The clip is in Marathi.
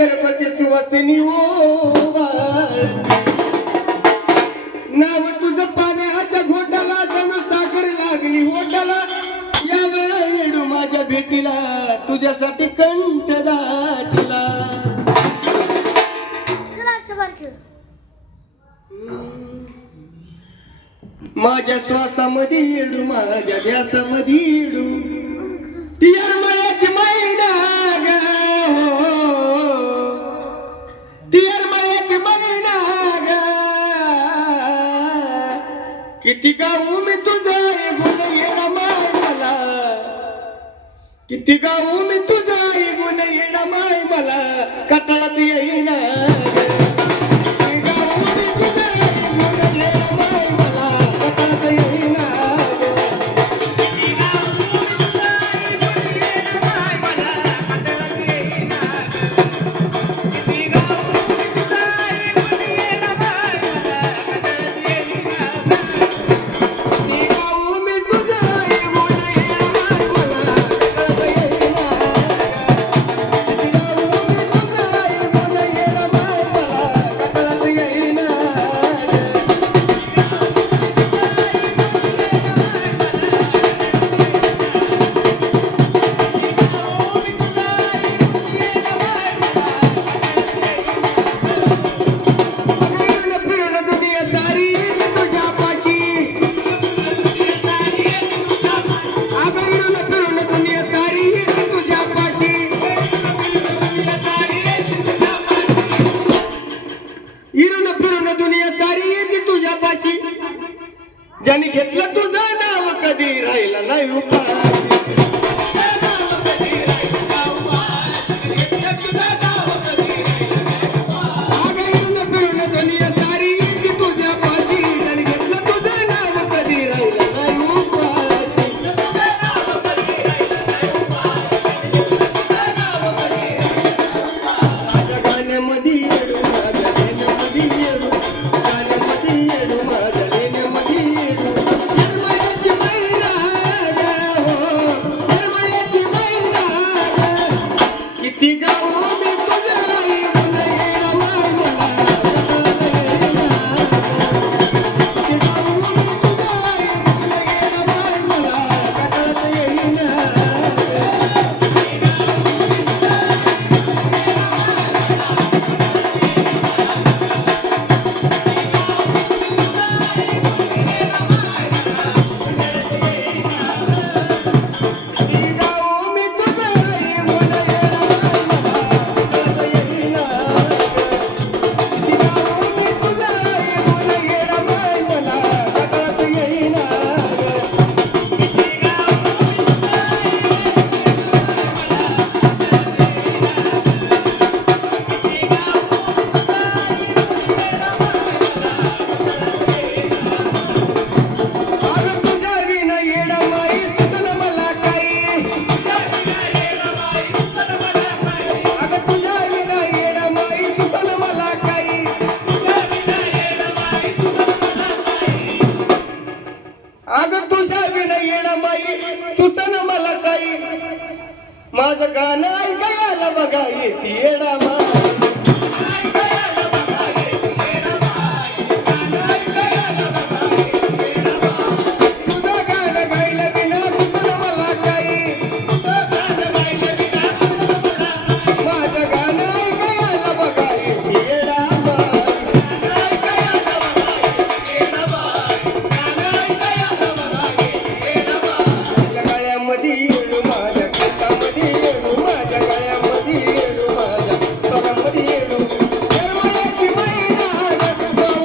गणपती सुवासिनी हो नाव तुझ पाण्याच्या घोटाला जणू साखर लागली ओटाला या वेळेडू माझ्या भेटीला तुझ्यासाठी कंठ दाटला माझ्या श्वासामध्ये येडू माझ्या ध्यासामध्ये येडू. मळ्याची माई किती गाऊ मी तुझा ऐकून येणा माय मला किती गाऊ मी तुझा गुण येणा माय मला कटाळात येईना. ज्यांनी घेतलं तुझं नाव कधी राहिलं नाही उपाय माझं गाणं ऐकायला बघा येते येडा मा